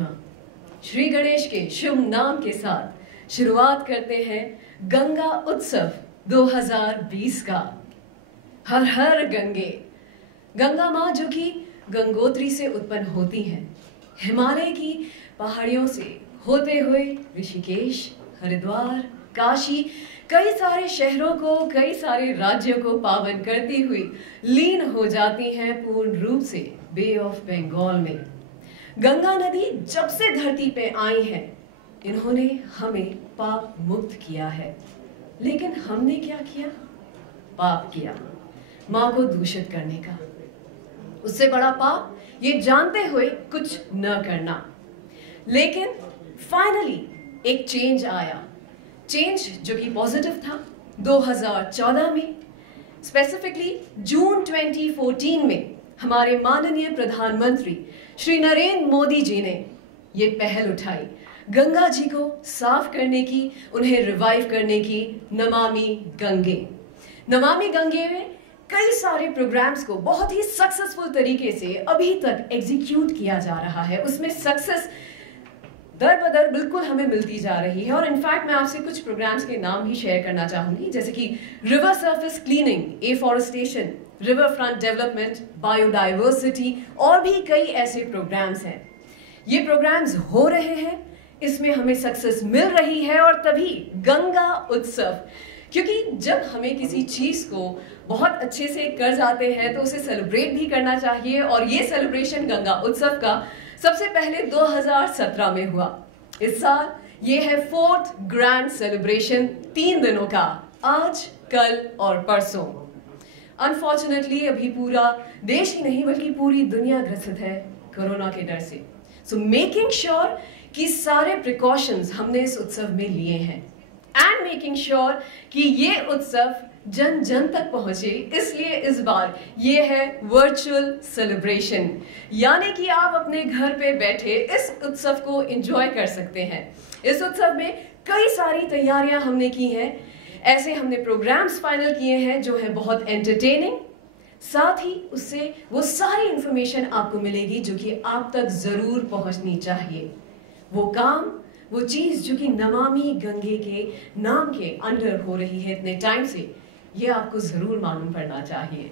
नमः। श्री गणेश के शुभ नाम के साथ शुरुआत करते हैं गंगा उत्सव 2020 का। हर हर गंगे। गंगा माँ जो कि गंगोत्री से उत्पन्न होती हैं, हिमालय की पहाड़ियों से होते हुए ऋषिकेश, हरिद्वार, काशी, कई सारे शहरों को, कई सारे राज्यों को पावन करती हुई लीन हो जाती हैं पूर्ण रूप से बे ऑफ बंगाल में। गंगा नदी जब से धरती पे आई है, इन्होंने हमें पाप मुक्त किया है। लेकिन हमने क्या किया? पाप किया, माँ को दूषित करने का। उससे बड़ा पाप ये जानते हुए कुछ न करना। लेकिन फाइनली एक चेंज आया, चेंज जो कि पॉजिटिव था। 2014 में, स्पेसिफिकली जून 2014 में हमारे माननीय प्रधानमंत्री श्री नरेंद्र मोदी जी ने ये पहल उठाई, गंगा जी को साफ करने की, उन्हें रिवाइव करने की। नमामि गंगे। नमामि गंगे में कई सारे प्रोग्राम्स को बहुत ही सक्सेसफुल तरीके से अभी तक एग्जीक्यूट किया जा रहा है। उसमें सक्सेस दर बदर बिल्कुल हमें मिलती जा रही है। और इनफैक्ट मैं आपसे कुछ प्रोग्राम्स के नाम भी शेयर करना चाहूंगी, जैसे कि river surface cleaning, afforestation, river front development, biodiversity और भी कई ऐसे प्रोग्राम्स हैं। ये प्रोग्राम्स हो रहे हैं, इसमें हमें सक्सेस मिल रही है। और तभी गंगा उत्सव, क्योंकि जब हमें किसी चीज को बहुत अच्छे से कर जाते हैं तो उसे सेलिब्रेट भी करना चाहिए। और ये सेलिब्रेशन गंगा उत्सव का सबसे पहले 2017 में हुआ। इस साल ये है 4th ग्रैंड सेलिब्रेशन, 3 दिनों का, आज, कल और परसों। अनफॉर्चुनेटली अभी पूरा देश ही नहीं बल्कि पूरी दुनिया ग्रसित है कोरोना के डर से। सो मेकिंग श्योर कि सारे प्रिकॉशंस हमने इस उत्सव में लिए हैं एंड मेकिंग श्योर कि ये उत्सव जन जन तक पहुंचे, इसलिए इस बार ये है वर्चुअल सेलिब्रेशन। यानी कि आप अपने घर पे बैठे इस उत्सव को एंजॉय कर सकते हैं। इस उत्सव में कई सारी तैयारियां हमने की हैं। ऐसे हमने प्रोग्राम्स फाइनल किए हैं जो है बहुत एंटरटेनिंग, साथ ही उससे वो सारी इंफॉर्मेशन आपको मिलेगी जो कि आप तक जरूर पहुंचनी चाहिए। वो काम, वो चीज जो कि नमामि गंगे के नाम के अंडर हो रही है इतने टाइम से, ये आपको जरूर मालूम पड़ना चाहिए।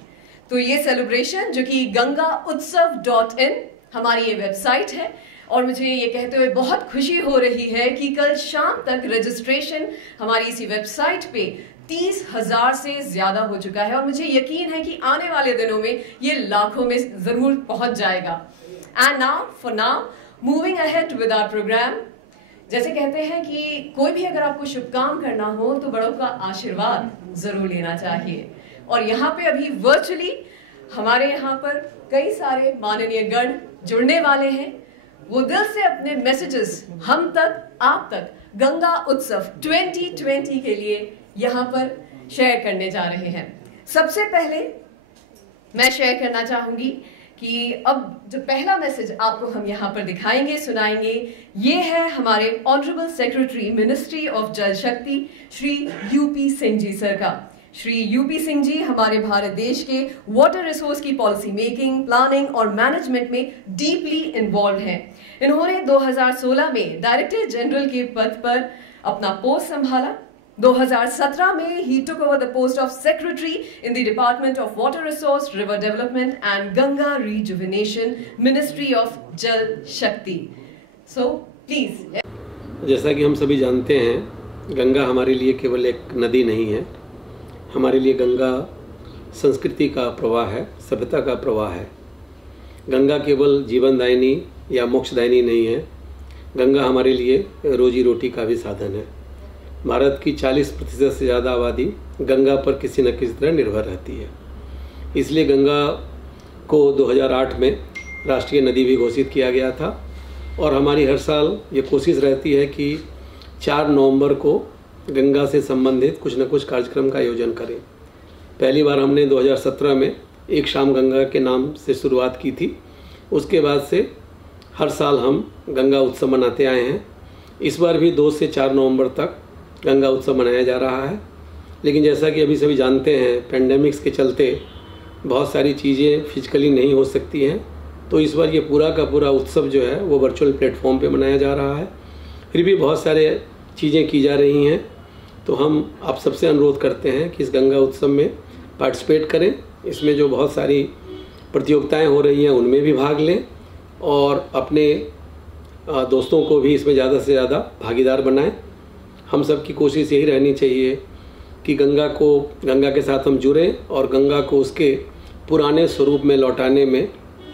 तो ये सेलिब्रेशन जो कि gangautsav.in हमारी ये वेबसाइट है। और मुझे ये कहते हुए बहुत खुशी हो रही है कि कल शाम तक रजिस्ट्रेशन हमारी इसी वेबसाइट पे 30,000 से ज्यादा हो चुका है। और मुझे यकीन है कि आने वाले दिनों में ये लाखों में जरूर पहुंच जाएगा। And now for now moving ahead with our programme. जैसे कहते हैं कि कोई भी अगर आपको शुभ काम करना हो तो बड़ों का आशीर्वाद जरूर लेना चाहिए। और यहाँ पे अभी वर्चुअली हमारे यहाँ पर कई सारे माननीय गण जुड़ने वाले हैं। वो दिल से अपने मैसेजेस हम तक, आप तक गंगा उत्सव 2020 के लिए यहाँ पर शेयर करने जा रहे हैं। सबसे पहले मैं शेयर करना चाहूंगी कि अब जो पहला मैसेज आपको हम यहाँ पर दिखाएंगे, सुनाएंगे, ये है हमारे honourable secretary ministry of Jal शक्ति श्री यूपी सिंह जी सर का। श्री यूपी सिंह जी हमारे भारत देश के वाटर रिसोर्स की पॉलिसी मेकिंग, प्लानिंग और मैनेजमेंट में डीपली इन्वॉल्व हैं। इन्होंने 2016 में डायरेक्टर जनरल के पद पर अपना पोस्ट संभाला। 2017 में he took over the post of secretary in the Department of Water Resource, River Development and Ganga Rejuvenation, Ministry of Jal Shakti. So please. जैसा कि हम सभी जानते हैं, गंगा हमारे लिए केवल एक नदी नहीं है। हमारे लिए गंगा संस्कृति का प्रवाह है, सभ्यता का प्रवाह है। गंगा केवल जीवनदायिनी या मोक्षदायिनी नहीं है, गंगा हमारे लिए रोजी रोटी का भी साधन है। भारत की 40% से ज़्यादा आबादी गंगा पर किसी न किसी तरह निर्भर रहती है। इसलिए गंगा को 2008 में राष्ट्रीय नदी भी घोषित किया गया था। और हमारी हर साल ये कोशिश रहती है कि 4 नवंबर को गंगा से संबंधित कुछ न कुछ कार्यक्रम का आयोजन करें। पहली बार हमने 2017 में एक शाम गंगा के नाम से शुरुआत की थी। उसके बाद से हर साल हम गंगा उत्सव मनाते आए हैं। इस बार भी 2 से 4 नवंबर तक गंगा उत्सव मनाया जा रहा है। लेकिन जैसा कि अभी सभी जानते हैं, पेंडेमिक्स के चलते बहुत सारी चीज़ें फिजिकली नहीं हो सकती हैं, तो इस बार ये पूरा का पूरा उत्सव जो है वो वर्चुअल प्लेटफॉर्म पे मनाया जा रहा है। फिर भी बहुत सारे चीज़ें की जा रही हैं, तो हम आप सबसे अनुरोध करते हैं कि इस गंगा उत्सव में पार्टिसिपेट करें। इसमें जो बहुत सारी प्रतियोगिताएं हो रही हैं उनमें भी भाग लें और अपने दोस्तों को भी इसमें ज़्यादा से ज़्यादा भागीदार बनाएं। हम सब की कोशिश यही रहनी चाहिए कि गंगा के साथ हम जुड़ें और गंगा को उसके पुराने स्वरूप में लौटाने में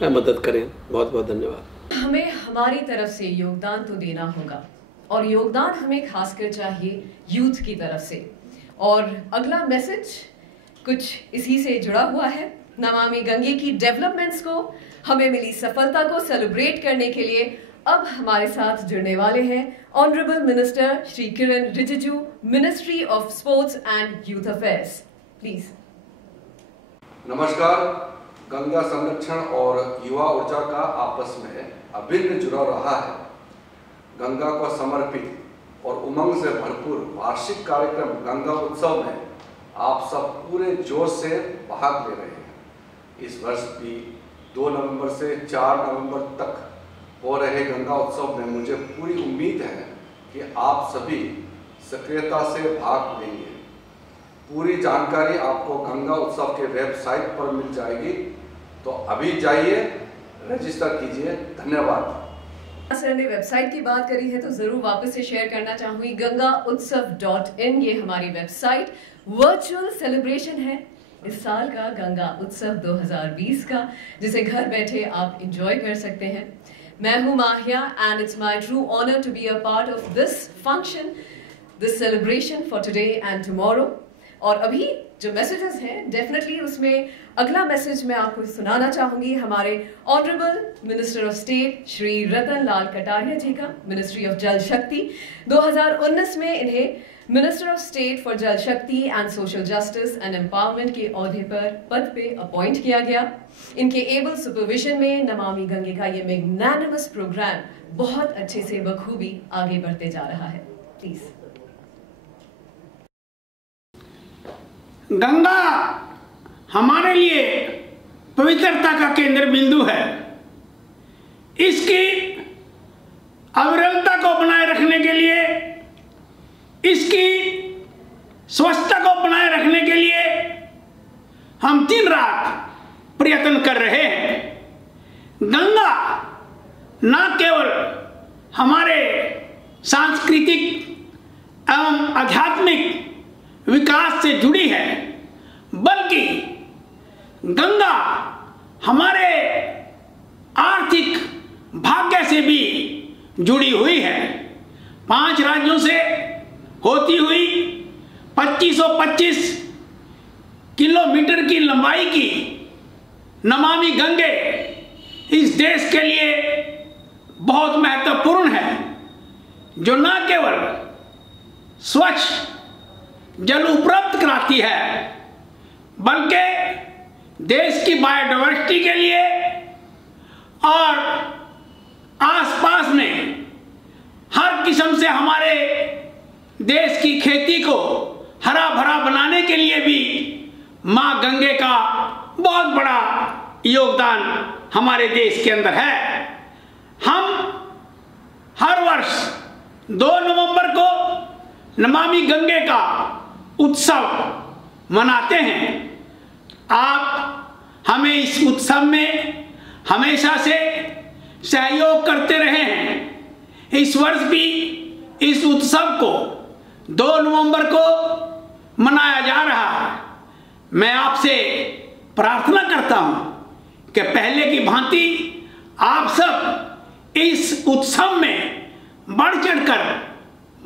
मदद करें। बहुत बहुत धन्यवाद। हमें हमारी तरफ से योगदान तो देना होगा और योगदान हमें खासकर चाहिए यूथ की तरफ से। और अगला मैसेज कुछ इसी से जुड़ा हुआ है। नमामि गंगे की डेवलपमेंट्स को, हमें मिली सफलता को सेलिब्रेट करने के लिए अब हमारे साथ जुड़ने वाले हैं honourable minister Shri Kiran Rijiju, ministry of sports and youth affairs. Please. नमस्कार। गंगा संरक्षण और युवा ऊर्जा का आपस में अभिन्न जुड़ाव रहा है। गंगा को समर्पित और उमंग से भरपूर वार्षिक कार्यक्रम गंगा उत्सव में आप सब पूरे जोश से भाग ले रहे हैं। इस वर्ष भी 2 नवंबर से 4 नवंबर तक हो रहे गंगा उत्सव में मुझे पूरी उम्मीद है कि आप सभी सक्रियता से भाग लेंगे। पूरी जानकारी आपको गंगा उत्सव के वेबसाइट पर मिल जाएगी, तो अभी जाइए रजिस्टर कीजिए। धन्यवाद। सर ने वेबसाइट की बात करी है तो जरूर वापस से शेयर करना चाहूंगी। gangautsav.in ये हमारी वेबसाइट वर्चुअल सेलिब्रेशन है इस साल का गंगा उत्सव 2020 का, जिसे घर बैठे आप एंजॉय कर सकते हैं। मैं हूं Mahiya and it's my true honour to be a part of this function, this celebration for today and tomorrow. और अभी जो मैसेजेस हैं डेफिनेटली उसमें अगला मैसेज मैं आपको सुनाना चाहूंगी हमारे honourable minister of state Shri Ratan Lal Kataria ji का, मिनिस्ट्री ऑफ जल शक्ति। 2019 में इन्हें मिनिस्टर ऑफ स्टेट फॉर जल शक्ति and social justice and empowerment के ओहदे पर पद पे अपॉइंट किया गया। इनके एबल सुपरविजन में नमामि गंगे का ये मैग्नानिमस प्रोग्राम बहुत अच्छे से बखूबी आगे बढ़ते जा रहा है। प्लीज। गंगा हमारे लिए पवित्रता का केंद्र बिंदु है। इसकी अविरलता को बनाए रखने के लिए, इसकी स्वच्छता को बनाए रखने के लिए हम दिन रात प्रयत्न कर रहे हैं। गंगा न केवल हमारे सांस्कृतिक एवं आध्यात्मिक विकास से जुड़ी है, बल्कि गंगा हमारे आर्थिक भाग्य से भी जुड़ी हुई है। 5 राज्यों से होती हुई 2525 किलोमीटर की लंबाई की नमामि गंगे इस देश के लिए बहुत महत्वपूर्ण है, जो न केवल स्वच्छ जल उपलब्ध कराती है, बल्कि देश की बायोडाइवर्सिटी के लिए और आसपास में हर किस्म से हमारे देश की खेती को हरा भरा बनाने के लिए भी मां गंगे का बहुत बड़ा योगदान हमारे देश के अंदर है। हम हर वर्ष 2 नवंबर को नमामि गंगे का उत्सव मनाते हैं। आप हमें इस उत्सव में हमेशा से सहयोग करते रहे हैं। इस वर्ष भी इस उत्सव को 2 नवंबर को मनाया जा रहा है। मैं आपसे प्रार्थना करता हूं कि पहले की भांति आप सब इस उत्सव में बढ़ चढ़कर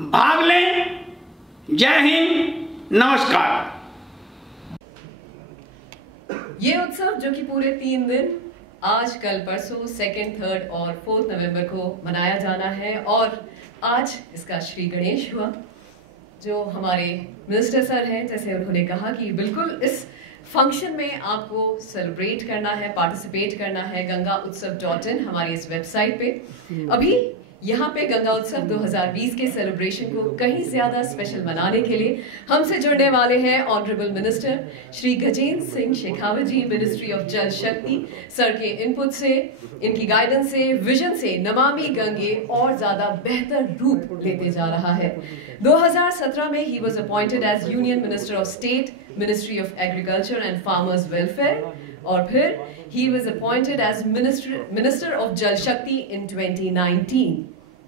भाग लें। जय हिंद, नमस्कार। ये उत्सव जो कि पूरे 3 दिन आज, कल, परसों 2nd, 3rd और 4th नवंबर को मनाया जाना है, और आज इसका श्री गणेश हुआ। जो हमारे मिनिस्टर सर हैं, जैसे उन्होंने कहा कि बिल्कुल इस फंक्शन में आपको सेलिब्रेट करना है, पार्टिसिपेट करना है। gangautsav.in हमारी इस वेबसाइट पे अभी यहाँ पे गंगा उत्सव 2020 के सेलिब्रेशन को कहीं ज्यादा स्पेशल बनाने के लिए हमसे जुड़ने वाले हैं honourable minister Shri Gajendra Singh Shekhawat ji, ministry of Jal Shakti. Sir के इनपुट से, इनकी गाइडेंस से, विजन से नमामि गंगे और ज्यादा बेहतर रूप लेते जा रहा है। 2017 में ही was appointed as union minister of state, ministry of agriculture and farmers welfare, और फिर he was appointed as minister of Jal Shakti in 2019.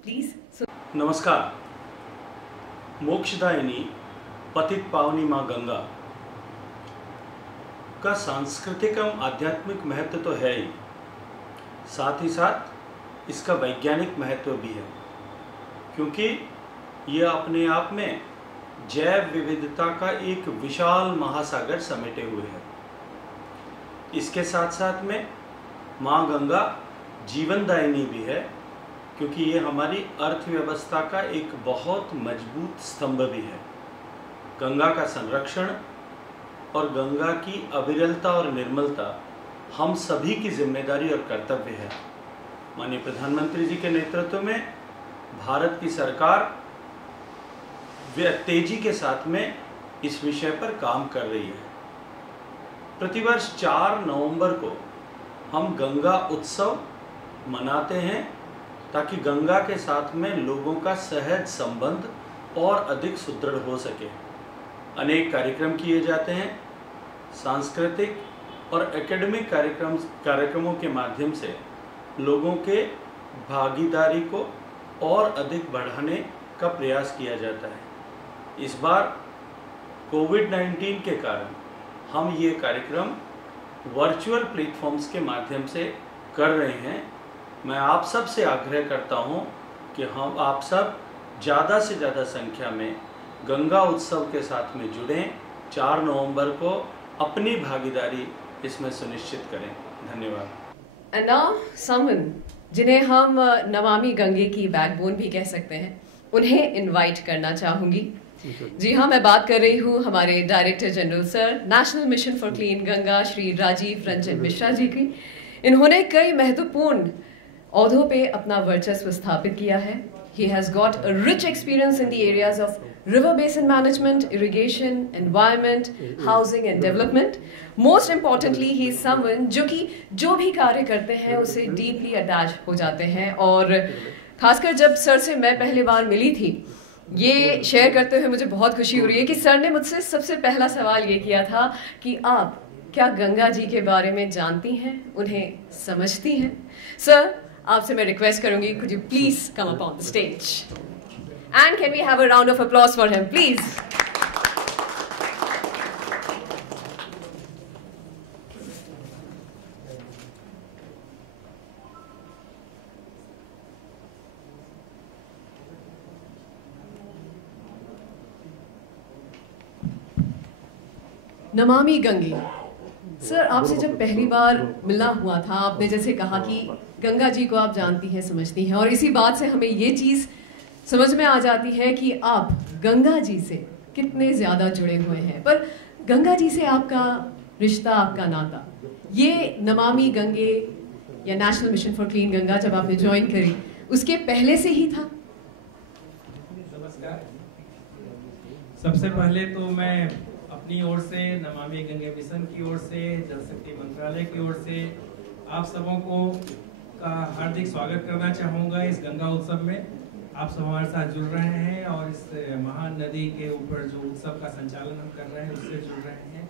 Please. नमस्कार। मोक्षदायिनी पतित पावनी माँ गंगा का सांस्कृतिक एवं आध्यात्मिक महत्व तो है ही, साथ ही साथ इसका वैज्ञानिक महत्व भी है, क्योंकि यह अपने आप में जैव विविधता का एक विशाल महासागर समेटे हुए है। इसके साथ साथ में माँ गंगा जीवनदायिनी भी है, क्योंकि ये हमारी अर्थव्यवस्था का एक बहुत मजबूत स्तंभ भी है। गंगा का संरक्षण और गंगा की अविरलता और निर्मलता हम सभी की जिम्मेदारी और कर्तव्य है। माननीय प्रधानमंत्री जी के नेतृत्व में भारत की सरकार तेजी के साथ में इस विषय पर काम कर रही है। प्रतिवर्ष 4 नवंबर को हम गंगा उत्सव मनाते हैं, ताकि गंगा के साथ में लोगों का सहज संबंध और अधिक सुदृढ़ हो सके। अनेक कार्यक्रम किए जाते हैं। सांस्कृतिक और एकेडमिक कार्यक्रमों के माध्यम से लोगों के भागीदारी को और अधिक बढ़ाने का प्रयास किया जाता है। इस बार कोविड-19 के कारण हम ये कार्यक्रम वर्चुअल प्लेटफॉर्म्स के माध्यम से कर रहे हैं। मैं आप सब से आग्रह करता हूं कि हम आप सब ज़्यादा से ज़्यादा संख्या में गंगा उत्सव के साथ में जुड़ें। 4 नवंबर को अपनी भागीदारी इसमें सुनिश्चित करें। धन्यवाद। And now someone जिन्हें हम नमामि गंगे की बैकबोन भी कह सकते हैं, उन्हें इनवाइट करना चाहूँगी। जी हाँ, मैं बात कर रही हूँ हमारे director general sir, national mission for clean Ganga, Shri Rajiv Ranjan Mishra ji की। इन्होंने कई महत्वपूर्ण ओहदों पे अपना वर्चस्व स्थापित किया है। He has got a rich experience in the areas of river basin management, irrigation, environment, housing and development. Most importantly, he is someone जो कि जो भी कार्य करते हैं उससे deeply attached हो जाते हैं। और खासकर जब सर से मैं पहली बार मिली थी, ये शेयर करते हुए मुझे बहुत खुशी हो रही है कि सर ने मुझसे सबसे पहला सवाल ये किया था कि आप क्या गंगा जी के बारे में जानती हैं, उन्हें समझती हैं? सर, आपसे मैं रिक्वेस्ट करूंगी, could you please come up on the stage and can we have a round of applause for him, please? Namami Gange. Sir, आपसे जब पहली बार मिलना हुआ था, आपने जैसे कहा कि गंगा जी को आप जानती हैं, समझती हैं, और इसी बात से हमें ये चीज़ समझ में आ जाती है कि आप गंगा जी से कितने ज़्यादा जुड़े हुए हैं। पर गंगा जी से आपका रिश्ता, आपका नाता, ये नमामि गंगे या national mission for clean Ganga जब आपने ज्वाइन करी, उसके पहले से ही था? नमस्कार। सबसे पहले तो मैं अपनी ओर से, नमामि गंगे मिशन की ओर से, जल शक्ति मंत्रालय की ओर से आप सबों को का हार्दिक स्वागत करना चाहूँगा इस गंगा उत्सव में। आप सब हमारे साथ जुड़ रहे हैं और इस महान नदी के ऊपर जो उत्सव का संचालन हम कर रहे हैं उससे जुड़ रहे हैं,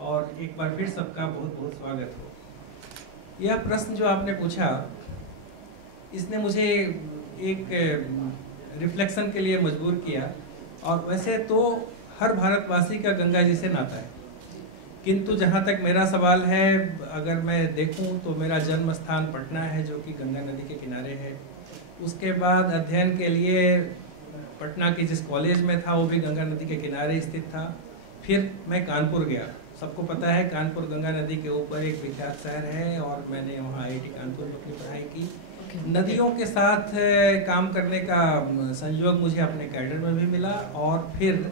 और एक बार फिर सबका बहुत बहुत स्वागत हो। यह प्रश्न जो आपने पूछा, इसने मुझे एक रिफ्लेक्शन के लिए मजबूर किया। और वैसे तो हर भारतवासी का गंगा जी से नाता है, किंतु जहाँ तक मेरा सवाल है, अगर मैं देखूं तो मेरा जन्म स्थान पटना है, जो कि गंगा नदी के किनारे है। उसके बाद अध्ययन के लिए पटना की जिस कॉलेज में था वो भी गंगा नदी के किनारे स्थित था। फिर मैं कानपुर गया। सबको पता है कानपुर गंगा नदी के ऊपर एक विख्यात शहर है, और मैंने वहाँ IIT कानपुर में अपनी पढ़ाई की। नदियों के साथ काम करने का संयोग मुझे अपने कैडर में भी मिला, और फिर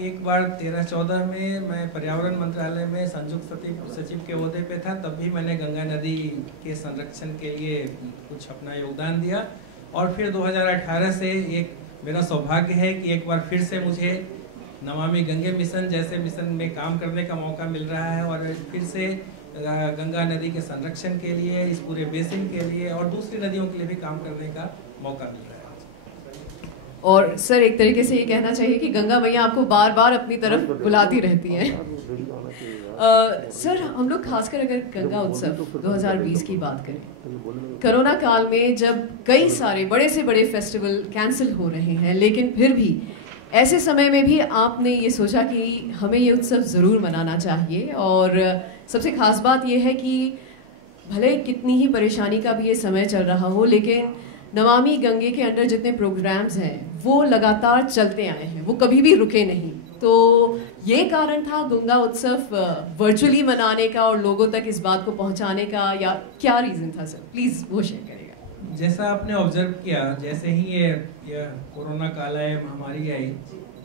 एक बार 13-14 में मैं पर्यावरण मंत्रालय में संयुक्त सचिव के ओहदे पे था। तब भी मैंने गंगा नदी के संरक्षण के लिए कुछ अपना योगदान दिया। और फिर 2018 से एक मेरा सौभाग्य है कि एक बार फिर से मुझे नमामि गंगे मिशन जैसे मिशन में काम करने का मौका मिल रहा है और फिर से गंगा नदी के संरक्षण के लिए, इस पूरे बेसिन के लिए और दूसरी नदियों के लिए भी काम करने का मौका मिल रहा है। और सर एक तरीके से ये कहना चाहिए कि गंगा मैया आपको बार बार अपनी तरफ बुलाती रहती हैं। सर हम लोग खासकर अगर गंगा उत्सव 2020 की बात करें, कोरोना काल में जब कई सारे बड़े से बड़े फेस्टिवल कैंसिल हो रहे हैं, लेकिन फिर भी ऐसे समय में भी आपने ये सोचा कि हमें ये उत्सव ज़रूर मनाना चाहिए। और सबसे खास बात ये है कि भले कितनी ही परेशानी का भी ये समय चल रहा हो, लेकिन नमामि गंगे के अंडर जितने प्रोग्राम्स हैं वो लगातार चलते आए हैं, वो कभी भी रुके नहीं। तो ये कारण था गंगा उत्सव वर्चुअली मनाने का और लोगों तक इस बात को पहुंचाने का, या क्या रीज़न था सर? प्लीज़ वो शेयर करिएगा। जैसा आपने ऑब्जर्व किया, जैसे ही ये कोरोना काल आया, महामारी आई,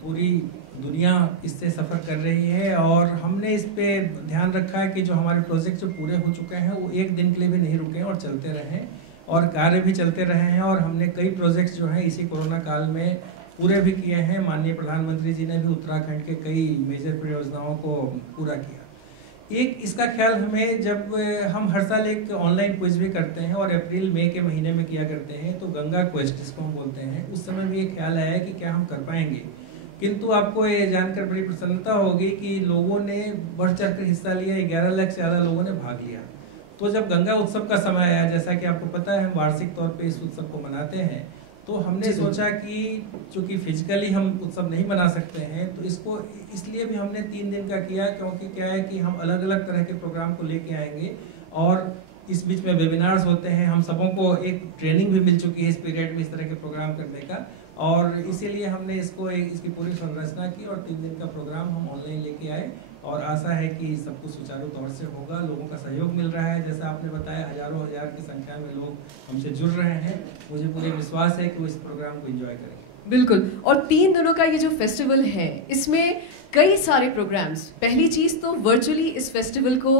पूरी दुनिया इससे सफ़र कर रही है और हमने इस पे ध्यान रखा है कि जो हमारे प्रोजेक्ट जो पूरे हो चुके हैं वो एक दिन के लिए भी नहीं रुके और चलते रहे और कार्य भी चलते रहे हैं। और हमने कई प्रोजेक्ट्स जो हैं इसी कोरोना काल में पूरे भी किए हैं। माननीय प्रधानमंत्री जी ने भी उत्तराखंड के कई मेजर परियोजनाओं को पूरा किया। एक इसका ख्याल हमें, जब हम हर साल एक ऑनलाइन क्विज भी करते हैं और अप्रैल मई के महीने में किया करते हैं, तो गंगा क्वेस्ट जिसको हम बोलते हैं, उस समय भी एक ख्याल आया कि क्या हम कर पाएंगे। किंतु आपको ये जानकर बड़ी प्रसन्नता होगी कि लोगों ने बढ़ चढ़ कर हिस्सा लिया, 11 लाख से ज़्यादा लोगों ने भाग लिया। तो जब गंगा उत्सव का समय आया, जैसा कि आपको पता है हम वार्षिक तौर पे इस उत्सव को मनाते हैं, तो हमने सोचा कि चूंकि फिजिकली हम उत्सव नहीं मना सकते हैं, तो इसको इसलिए भी हमने 3 दिन का किया, क्योंकि क्या है कि हम अलग अलग तरह के प्रोग्राम को लेके आएंगे और इस बीच में वेबिनार्स होते हैं। हम सबों को एक ट्रेनिंग भी मिल चुकी है इस पीरियड में इस तरह के प्रोग्राम करने का, और इसीलिए हमने इसकी पूरी संरचना की और 3 दिन का प्रोग्राम हम ऑनलाइन लेके आए और आशा है कि सब कुछ सुचारू तौर से होगा। लोगों का सहयोग मिल रहा है, जैसा आपने बताया, हजारों हजार की संख्या में लोग हमसे जुड़ रहे हैं। मुझे पूरे विश्वास है कि वो इस प्रोग्राम को एंजॉय करेंगे। बिल्कुल। और 3 दिनों का ये जो फेस्टिवल है, इसमें कई सारे प्रोग्राम्स। पहली चीज़ तो वर्चुअली इस फेस्टिवल को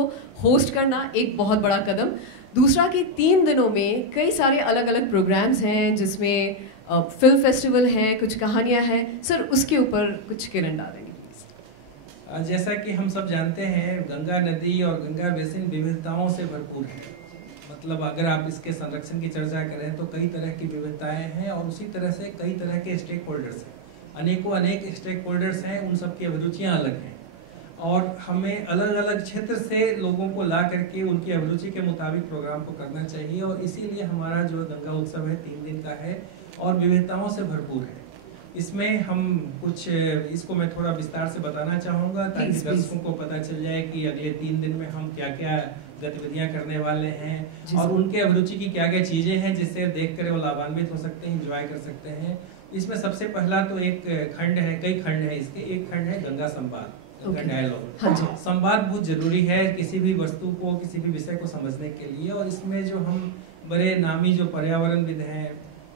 होस्ट करना एक बहुत बड़ा कदम। दूसरा कि 3 दिनों में कई सारे अलग अलग प्रोग्राम्स हैं, जिसमें फिल्म फेस्टिवल है, कुछ कहानियां हैं। सर उसके ऊपर कुछ किरण डालेंगे। जैसा कि हम सब जानते हैं, गंगा नदी और गंगा बेसिन विविधताओं से भरपूर है। मतलब अगर आप इसके संरक्षण की चर्चा करें तो कई तरह की विविधताएं हैं और उसी तरह से कई तरह के स्टेक होल्डर्स हैं। अनेक स्टेक होल्डर्स हैं, उन सब की अभिरुचियाँ अलग हैं और हमें अलग अलग क्षेत्र से लोगों को ला करके उनकी अभिरुचि के मुताबिक प्रोग्राम को करना चाहिए। और इसीलिए हमारा जो गंगा उत्सव है 3 दिन का है और विविधताओं से भरपूर है। इसमें हम कुछ, इसको मैं थोड़ा विस्तार से बताना चाहूँगा ताकि दर्शकों को पता चल जाए कि अगले 3 दिन में हम क्या क्या गतिविधियां करने वाले हैं और उनके अभिरुचि की क्या क्या चीजें हैं जिससे देखकर वो लाभान्वित हो सकते हैं, एंजॉय कर सकते हैं। इसमें सबसे पहला तो एक खंड है, कई खंड है इसके। एक खंड है गंगा संवाद, गंगा डायलॉग। संवाद बहुत जरूरी है किसी भी वस्तु को, किसी भी विषय को समझने के लिए। और इसमें जो हम बड़े नामी जो पर्यावरणविद हैं,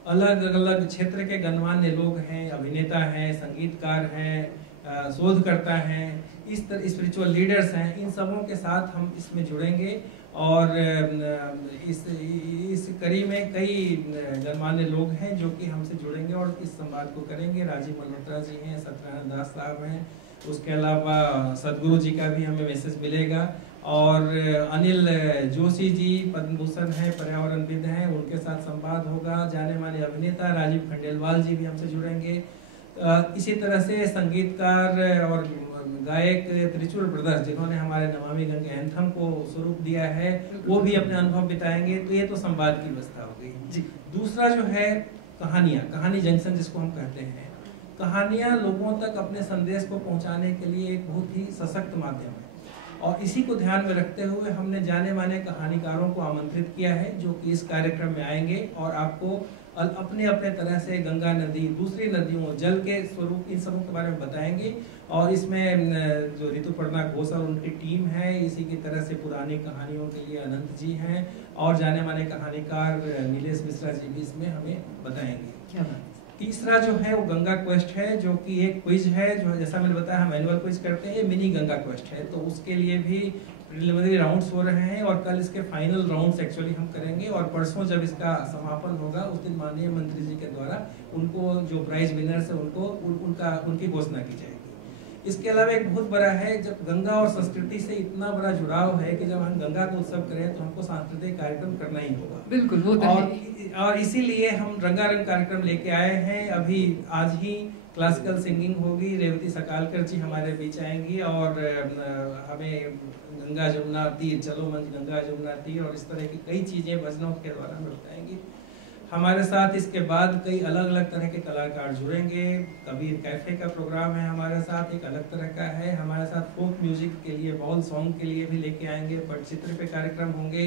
अलग अलग क्षेत्र के गणमान्य लोग हैं, अभिनेता हैं, संगीतकार हैं, शोधकर्ता हैं, इस तरह स्पिरिचुअल लीडर्स हैं, इन सबों के साथ हम इसमें जुड़ेंगे। और इस कड़ी में कई गणमान्य लोग हैं जो कि हमसे जुड़ेंगे और इस संवाद को करेंगे। राजीव मल्होत्रा जी हैं, सत्यनारायण दास साहब हैं, उसके अलावा सदगुरु जी का भी हमें मैसेज मिलेगा और अनिल जोशी जी पद्म भूषण हैं, पर्यावरणविद हैं, उनके साथ संवाद होगा। जाने माने अभिनेता राजीव खंडेलवाल जी भी हमसे जुड़ेंगे। इसी तरह से संगीतकार और गायक त्रिचुर ब्रदर्स, जिन्होंने हमारे नमामि गंगे एंथम को स्वरूप दिया है, वो भी अपने अनुभव बिताएंगे। तो ये तो संवाद की व्यवस्था हो गई। दूसरा जो है कहानी जंक्शन जिसको हम कहते हैं। कहानियाँ लोगों तक अपने संदेश को पहुँचाने के लिए एक बहुत ही सशक्त माध्यम है और इसी को ध्यान में रखते हुए हमने जाने माने कहानीकारों को आमंत्रित किया है जो कि इस कार्यक्रम में आएंगे और आपको अपने अपने तरह से गंगा नदी, दूसरी नदियों, जल के स्वरूप, इन सबों के बारे में बताएंगे। और इसमें जो ऋतुपर्णा घोष और उनकी टीम है, इसी की तरह से पुरानी कहानियों के लिए अनंत जी हैं और जाने माने कहानीकार नीलेश मिश्रा जी भी इसमें हमें बताएंगे। तीसरा जो है वो गंगा क्वेस्ट है, जो कि एक क्विज है, जो जैसा मैंने बताया हम एनुअल क्विज करते हैं, ये मिनी गंगा क्वेस्ट है। तो उसके लिए भी प्रिलिमिनरी राउंड्स हो रहे हैं और कल इसके फाइनल राउंड्स एक्चुअली हम करेंगे और परसों जब इसका समापन होगा उस दिन माननीय मंत्री जी के द्वारा उनको जो प्राइज विनर्स है उनकी घोषणा की जाएगी। इसके अलावा एक बहुत बड़ा है, जब गंगा और संस्कृति से इतना बड़ा जुड़ाव है कि जब हम गंगा का उत्सव करें तो हमको सांस्कृतिक कार्यक्रम करना ही होगा। बिल्कुल, वो तो और इसीलिए हम रंगारंग कार्यक्रम लेके आए हैं। अभी आज ही क्लासिकल सिंगिंग होगी, रेवती सकालकर जी हमारे बीच आएंगी और हमें गंगा जमुना तीर, चलो मंच गंगा जमुना तीर और इस तरह की कई चीजें भजनों के द्वारा हमें बताएंगी। हमारे साथ इसके बाद कई अलग अलग तरह के कलाकार जुड़ेंगे। कबीर कैफे का प्रोग्राम है हमारे साथ, एक अलग तरह का है। हमारे साथ फोक म्यूजिक के लिए, बॉल सॉन्ग के लिए भी लेके आएंगे, पटचित्र पे कार्यक्रम होंगे।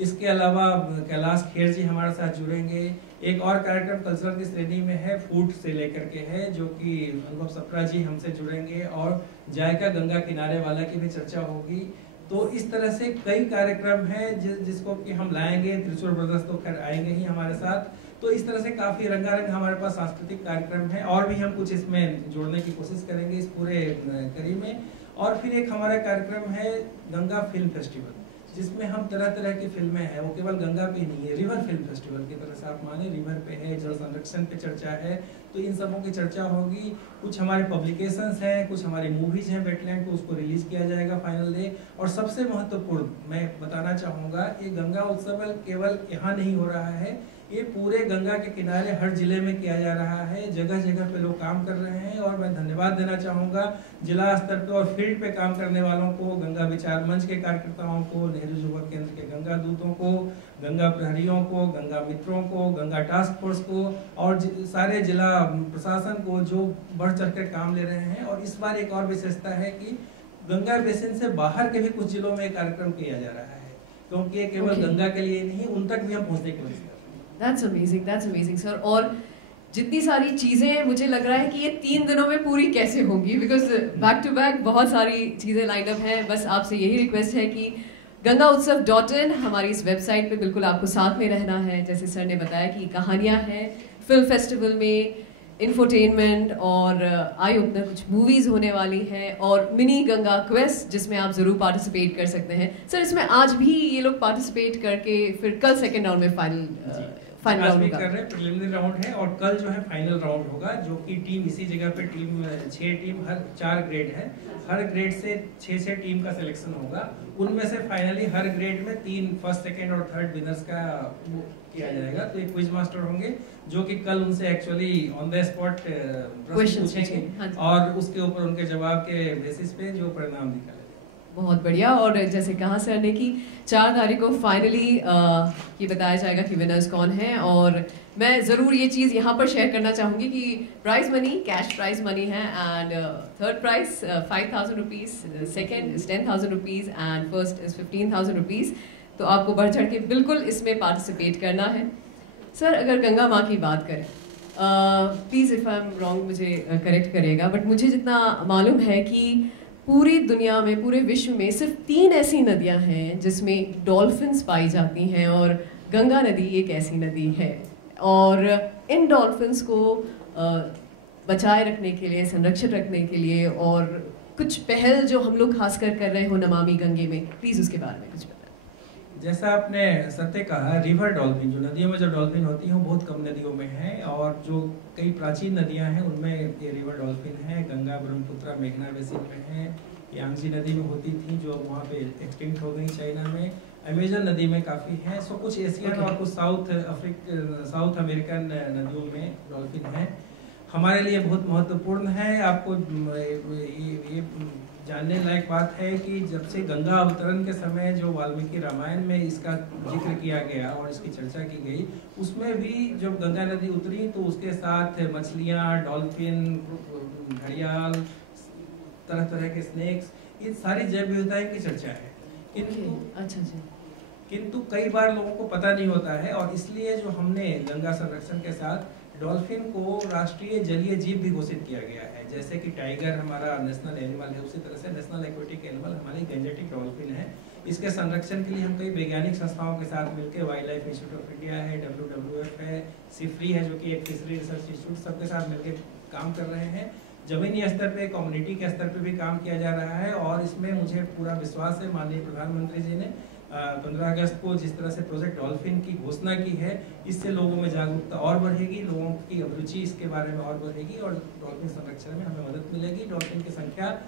इसके अलावा कैलाश खेर जी हमारे साथ जुड़ेंगे। एक और कार्यक्रम कल्चरल की श्रेणी में है, फूड से लेकर के है, जो कि अनुभव सप्रा जी हमसे जुड़ेंगे और जायका गंगा किनारे वाला की भी चर्चा होगी। तो इस तरह से कई कार्यक्रम हैं जिसको कि हम लाएंगे। त्रिशूल ब्रदर्स तो खैर आएंगे ही हमारे साथ। तो इस तरह से काफी रंगारंग हमारे पास सांस्कृतिक कार्यक्रम है और भी हम कुछ इसमें जोड़ने की कोशिश करेंगे इस पूरे कड़ी में। और फिर एक हमारा कार्यक्रम है गंगा फिल्म फेस्टिवल, जिसमें हम तरह तरह की फिल्में हैं, वो केवल गंगा पे नहीं है, रिवर फिल्म फेस्टिवल की तरह से आप माने, रिवर पे है, जल संरक्षण पे चर्चा है, तो इन सबों की चर्चा होगी। कुछ हमारे पब्लिकेशंस हैं, कुछ हमारी मूवीज हैं वेटलैंड को, उसको रिलीज किया जाएगा फाइनल डे। और सबसे महत्वपूर्ण मैं बताना चाहूँगा, ये गंगा उत्सव केवल यहाँ नहीं हो रहा है, ये पूरे गंगा के किनारे हर जिले में किया जा रहा है। जगह जगह पे लोग काम कर रहे हैं और मैं धन्यवाद देना चाहूँगा जिला स्तर पे और फील्ड पे काम करने वालों को, गंगा विचार मंच के कार्यकर्ताओं को, नेहरू युवक केंद्र के गंगा दूतों को, गंगा प्रहरियों को, गंगा मित्रों को, गंगा टास्क फोर्स को और सारे जिला प्रशासन को जो बढ़ चढ़ कर काम ले रहे हैं। और इस बार एक और विशेषता है कि गंगा बेसिन से बाहर के भी कुछ जिलों में कार्यक्रम किया जा रहा है, क्योंकि ये केवल गंगा के लिए नहीं, उन तक भी हम पहुँचने की कोशिश कर रहे हैं। That's amazing sir. और जितनी सारी चीजें मुझे लग रहा है कि ये 3 दिनों में पूरी कैसे होंगी, बिकॉज बैक टू बैक बहुत सारी चीजें लाइन अप हैं। बस आपसे यही रिक्वेस्ट है कि gangautsav.in हमारी इस वेबसाइट पे बिल्कुल आपको साथ में रहना है। जैसे सर ने बताया कि कहानियां हैं, फिल्म फेस्टिवल में इंफोटेनमेंट और आई ओपनर कुछ मूवीज होने वाली हैं और मिनी गंगा क्वेस्ट जिसमें आप जरूर पार्टिसिपेट कर सकते हैं। सर इसमें आज भी ये लोग पार्टिसिपेट करके फिर कल सेकेंड राउंड में फाइनल राउंड कर रहे हैं, प्रिलिमिनरी राउंड है और कल जो है फाइनल राउंड होगा, जो कि टीम इसी जगह पे टीम 6 टीम, हर 4 ग्रेड है, हर ग्रेड से 6 टीम का सिलेक्शन होगा। उनमें से फाइनली हर ग्रेड में 3 फर्स्ट, सेकंड और थर्ड विनर्स का किया जाएगा। तो एक क्विज मास्टर होंगे जो कि कल उनसे एक्चुअली ऑन द स्पॉट प्रश्न पूछेंगे और उसके ऊपर उनके जवाब के बेसिस पे जो परिणाम निकलेगा। बहुत बढ़िया। और जैसे कहा सर ने कि 4 तारीख को फाइनली ये बताया जाएगा कि विनर्स कौन हैं। और मैं ज़रूर ये चीज़ यहाँ पर शेयर करना चाहूँगी कि prize money, cash prize money है and third prize 5,000 rupees, second is 10,000 rupees and first is 15,000 rupees. तो आपको बढ़ चढ़ के बिल्कुल इसमें पार्टिसिपेट करना है। सर अगर गंगा माँ की बात करें, please if I am wrong मुझे करेक्ट करिएगा, बट मुझे जितना मालूम है कि पूरी दुनिया में, पूरे विश्व में सिर्फ 3 ऐसी नदियां हैं जिसमें डॉल्फिन्स पाई जाती हैं और गंगा नदी एक ऐसी नदी है। और इन डॉल्फिन्स को बचाए रखने के लिए, संरक्षित रखने के लिए और कुछ पहल जो हम लोग खासकर कर रहे हो नमामि गंगे में, प्लीज़ उसके बारे में कुछ बताएं। जैसा आपने सत्य कहा, रिवर डॉल्फिन, जो नदियों में जो डॉल्फिन होती हैं वो बहुत कम नदियों में है और जो कई प्राचीन नदियां हैं उनमें ये रिवर डॉल्फिन है। गंगा, ब्रह्मपुत्र, मेघना बेसिन में है, यांगजी नदी में होती थी जो वहाँ पे एक्सटिंक्ट हो गई चाइना में, अमेजन नदी में काफ़ी हैं। सो कुछ एशियन और कुछ साउथ अमेरिकन नदियों में डॉल्फिन हैं। हमारे लिए बहुत महत्वपूर्ण है। आपको ये जानने लायक बात है कि जब से गंगा अवतरण के समय जो वाल्मीकि रामायण में इसका जिक्र किया गया और इसकी चर्चा की गई, उसमें भी जब गंगा नदी उतरी तो उसके साथ मछलियाँ, डॉल्फिन, घड़ियाल, तरह तरह के स्नेक्स, ये सारी जैव विविधताएं की चर्चा है। किंतु कई बार लोगों को पता नहीं होता है और इसलिए जो हमने गंगा संरक्षण के साथ डॉल्फिन को राष्ट्रीय जलीय जीव भी घोषित किया गया है। जैसे कि टाइगर हमारा नेशनल एनिमल है, उसी तरह से नेशनल एक्वेटिक एनिमल हमारी गंजेटिक डॉल्फिन है। इसके संरक्षण के लिए हम कई वैज्ञानिक संस्थाओं के साथ मिलकर wild life institute of India है, WWF है, सिफरी है जो कि एक फिशरी रिसर्च इंस्टीट्यूट, सबके साथ मिलकर काम कर रहे हैं। जमीनी स्तर पे, कम्युनिटी के स्तर पे भी काम किया जा रहा है और इसमें मुझे पूरा विश्वास है माननीय प्रधानमंत्री जी ने 15 अगस्त को जिस तरह से प्रोजेक्ट डॉल्फिन की घोषणा की है, इससे लोगों में जागरूकता और बढ़ेगी, लोगों की अभिरुचि इसके बारे में और बढ़ेगी और डॉल्फिन संरक्षण में हमें मदद मिलेगी। डॉल्फिन की संख्या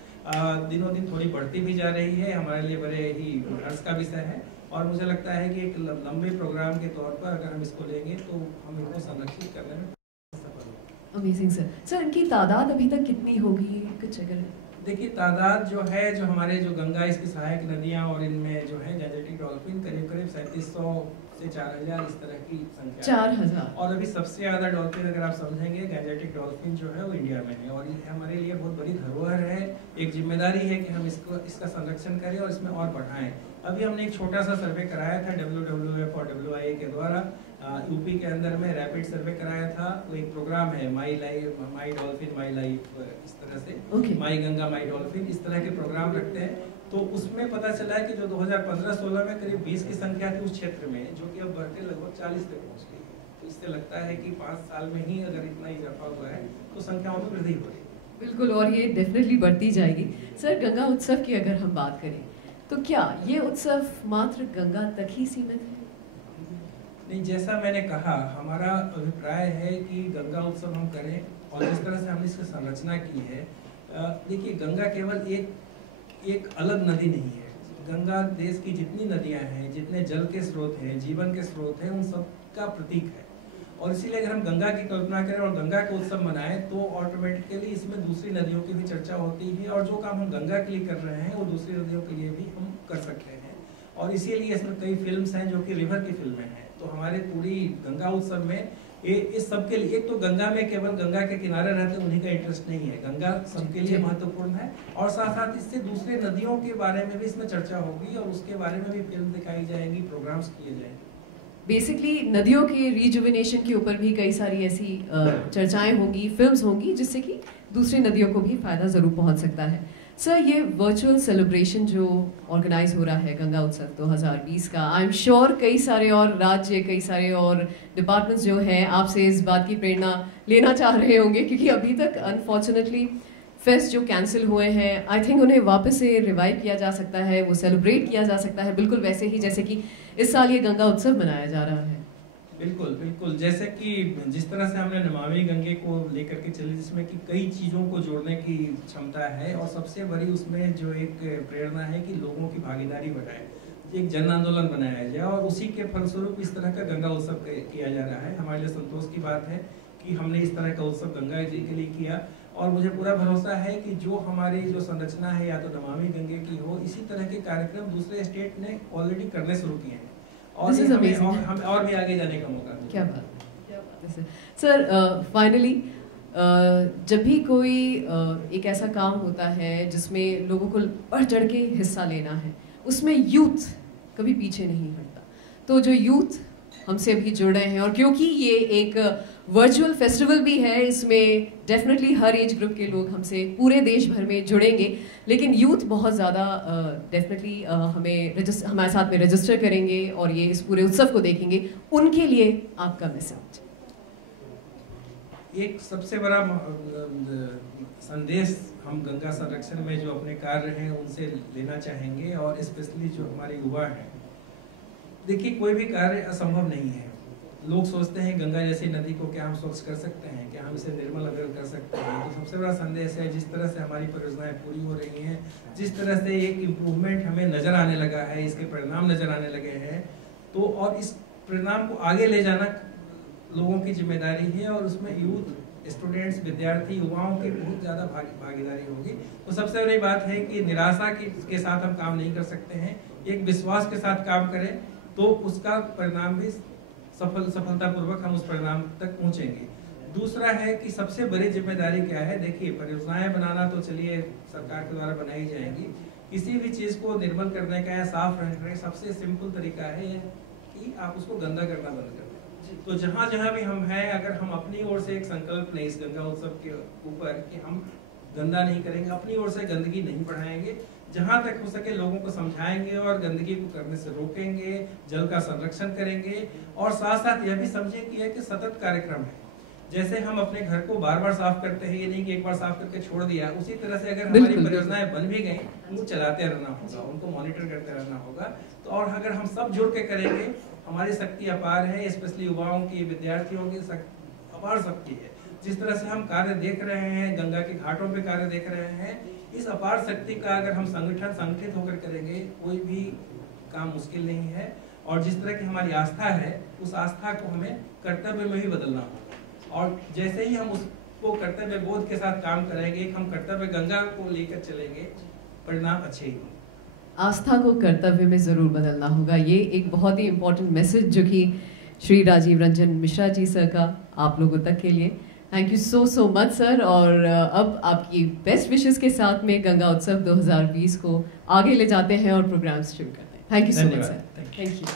दिनों दिन थोड़ी बढ़ती भी जा रही है, हमारे लिए बड़े ही हर्ष का विषय है और मुझे लगता है कि एक लंबे प्रोग्राम के तौर पर अगर हम इसको लेंगे तो हम इनको संरक्षित करने में सफल होंगे। Amazing sir. सर इनकी तादाद अभी तक कितनी होगी कुछ अगर? देखिए तादाद जो है, जो हमारे जो गंगा इसकी सहायक नदियां और इनमें जो है गैंजेटिक डॉल्फिन करीब 3700 से 4000 इस तरह की संख्या 4000। और अभी सबसे ज्यादा डॉल्फिन अगर आप समझेंगे गैंजेटिक डॉल्फिन जो है वो इंडिया में है और ये हमारे लिए बहुत बड़ी धरोहर है। एक जिम्मेदारी है कि हम इसका संरक्षण करें और इसमें और बढ़ाएं। अभी हमने एक छोटा सा सर्वे कराया था WWF और WIA के द्वारा, यूपी के अंदर में रैपिड सर्वे कराया था। वो एक प्रोग्राम है माई डॉल्फिन माई लाइफ, इस तरह से माई गंगा माई डॉल्फिन, इस तरह के प्रोग्राम रखते हैं। तो उसमें पता चला है कि जो 2015-16 में करीब 20 की संख्या थी उस क्षेत्र में, जो कि अब बढ़ते लगभग 40 तक पहुंच गई है। तो इससे लगता है कि 5 साल में ही अगर इतना इजाफा हुआ है तो संख्याओं में वृद्धि हो रही है। बिल्कुल, और ये डेफिनेटली बढ़ती जाएगी। सर गंगा उत्सव की अगर हम बात करें तो क्या ये उत्सव मात्र गंगा तक ही सीमित है? नहीं, जैसा मैंने कहा, हमारा अभिप्राय है कि गंगा उत्सव हम करें और जिस तरह से हमने इसकी संरचना की है, देखिए गंगा केवल एक अलग नदी नहीं है। गंगा देश की जितनी नदियां हैं, जितने जल के स्रोत हैं, जीवन के स्रोत हैं, उन सब का प्रतीक है और इसीलिए अगर हम गंगा की कल्पना करें और गंगा का उत्सव मनाएं तो ऑटोमेटिकली इसमें दूसरी नदियों की भी चर्चा होती है और जो काम हम गंगा के लिए कर रहे हैं वो दूसरी नदियों के लिए भी हम कर सकते हैं। और इसीलिए इसमें कई फिल्म्स हैं जो कि रिवर की फिल्में हैं। तो हमारे पूरी गंगा उत्सव में इस सबके लिए, एक तो गंगा में केवल गंगा के किनारे रहते उन्हीं का इंटरेस्ट नहीं है, गंगा सबके लिए महत्वपूर्ण है और साथ साथ इससे दूसरे नदियों के बारे में भी इसमें चर्चा होगी और उसके बारे में भी फिल्म दिखाई जाएंगी, प्रोग्राम्स किए जाएंगे। बेसिकली नदियों के रिजुविनेशन के ऊपर भी कई सारी ऐसी चर्चाएं होंगी, फिल्म्स होंगी जिससे कि दूसरी नदियों को भी फायदा जरूर पहुंच सकता है। सर ये वर्चुअल सेलिब्रेशन जो ऑर्गेनाइज हो रहा है गंगा उत्सव 2020 का, आई एम श्योर कई सारे और राज्य, कई सारे और डिपार्टमेंट्स जो हैं आपसे इस बात की प्रेरणा लेना चाह रहे होंगे क्योंकि अभी तक अनफॉर्चुनेटली फेस्ट जो कैंसिल हुए हैं, आई थिंक उन्हें वापस से रिवाइव किया जा सकता है, वो सेलिब्रेट किया जा सकता है बिल्कुल वैसे ही जैसे कि इस साल ये गंगा उत्सव मनाया जा रहा है। बिल्कुल बिल्कुल, जैसे कि जिस तरह से हमने नमामि गंगे को लेकर के चले, जिसमें कि कई चीज़ों को जोड़ने की क्षमता है और सबसे बड़ी उसमें जो एक प्रेरणा है कि लोगों की भागीदारी बढ़ाए, एक जन आंदोलन बनाया जाए और उसी के फलस्वरूप इस तरह का गंगा उत्सव किया जा रहा है। हमारे लिए संतोष की बात है कि हमने इस तरह का उत्सव गंगा जी के लिए किया और मुझे पूरा भरोसा है कि जो हमारी जो संरचना है या तो नमामि गंगे की हो, इसी तरह के कार्यक्रम दूसरे स्टेट ने ऑलरेडी करने शुरू किए हैं और हमें और भी आगे जाने का मौका मिलेगा। क्या बात है सर। फाइनली जब भी कोई एक ऐसा काम होता है जिसमें लोगों को बढ़ चढ़ के हिस्सा लेना है, उसमें यूथ कभी पीछे नहीं हटता। तो जो यूथ हमसे भी जुड़ रहे हैं और क्योंकि ये एक वर्चुअल फेस्टिवल भी है, इसमें डेफिनेटली हर एज ग्रुप के लोग हमसे पूरे देश भर में जुड़ेंगे, लेकिन यूथ बहुत ज़्यादा डेफिनेटली हमारे साथ में रजिस्टर करेंगे और ये इस पूरे उत्सव को देखेंगे। उनके लिए आपका मैसेज? एक सबसे बड़ा संदेश हम गंगा संरक्षण में जो अपने कार्य हैं उनसे लेना चाहेंगे और स्पेशली जो हमारे युवा हैं। देखिए कोई भी कार्य असंभव नहीं है। लोग सोचते हैं गंगा जैसी नदी को क्या हम स्वच्छ कर सकते हैं, क्या हम इसे निर्मल अगर कर सकते हैं। तो सबसे बड़ा संदेश है जिस तरह से हमारी परियोजनाएं पूरी हो रही हैं, जिस तरह से एक इम्प्रूवमेंट हमें नजर आने लगा है, इसके परिणाम नजर आने लगे हैं, तो और इस परिणाम को आगे ले जाना लोगों की जिम्मेदारी है और उसमें यूथ, स्टूडेंट्स, विद्यार्थी, युवाओं की बहुत ज़्यादा भागीदारी होगी। तो सबसे बड़ी बात है कि निराशा के साथ हम काम नहीं कर सकते हैं, एक विश्वास के साथ काम करें तो उसका परिणाम भी सफलतापूर्वक हम उस परिणाम तक पहुंचेंगे। दूसरा है कि सबसे बड़ी जिम्मेदारी क्या है। देखिए परियोजनाएं बनाना तो चलिए सरकार के द्वारा बनाई जाएंगी, किसी भी चीज को निर्मल करने का या साफ रखने का सबसे सिंपल तरीका है कि आप उसको गंदा करना बंद कर दें। तो जहां जहां भी हम हैं, अगर हम अपनी ओर से एक संकल्प लें इस गंगा उत्सव के ऊपर कि हम गंदा नहीं करेंगे, अपनी ओर से गंदगी नहीं बढ़ाएंगे, जहाँ तक हो सके लोगों को समझाएंगे और गंदगी को करने से रोकेंगे, जल का संरक्षण करेंगे और साथ साथ यह भी समझें कि यह सतत कार्यक्रम है। जैसे हम अपने घर को बार बार साफ करते हैं, ये नहीं कि एक बार साफ करके छोड़ दिया, उसी तरह से अगर हमारी परियोजनाएं बन भी गई, उनको चलाते रहना होगा, उनको मॉनिटर करते रहना होगा। तो और अगर हम सब जुड़ के करेंगे, हमारी शक्ति अपार है, स्पेशली युवाओं की, विद्यार्थियों की अपार शक्ति है। जिस तरह से हम कार्य देख रहे हैं, गंगा के घाटों पे कार्य देख रहे हैं, इस अपार शक्ति का अगर हम संगठित होकर करेंगे, कोई भी काम मुश्किल नहीं है। और जिस तरह की हमारी आस्था है, उस आस्था को हमें कर्तव्य में ही बदलना होगा। और जैसे ही हम उसको कर्तव्य बोध के साथ काम करेंगे, हम कर्तव्य गंगा को लेकर चलेंगे, परिणाम अच्छे ही होंगे। आस्था को कर्तव्य में जरूर बदलना होगा, ये एक बहुत ही इम्पोर्टेंट मैसेज जो कि श्री राजीव रंजन मिश्रा जी सर का आप लोगों तक के लिए। Thank you so much sir. और अब आपकी बेस्ट विशेस के साथ में गंगा उत्सव 2020 को आगे ले जाते हैं और प्रोग्राम्स शुरू करते हैं। Thank you so much sir. Thank you.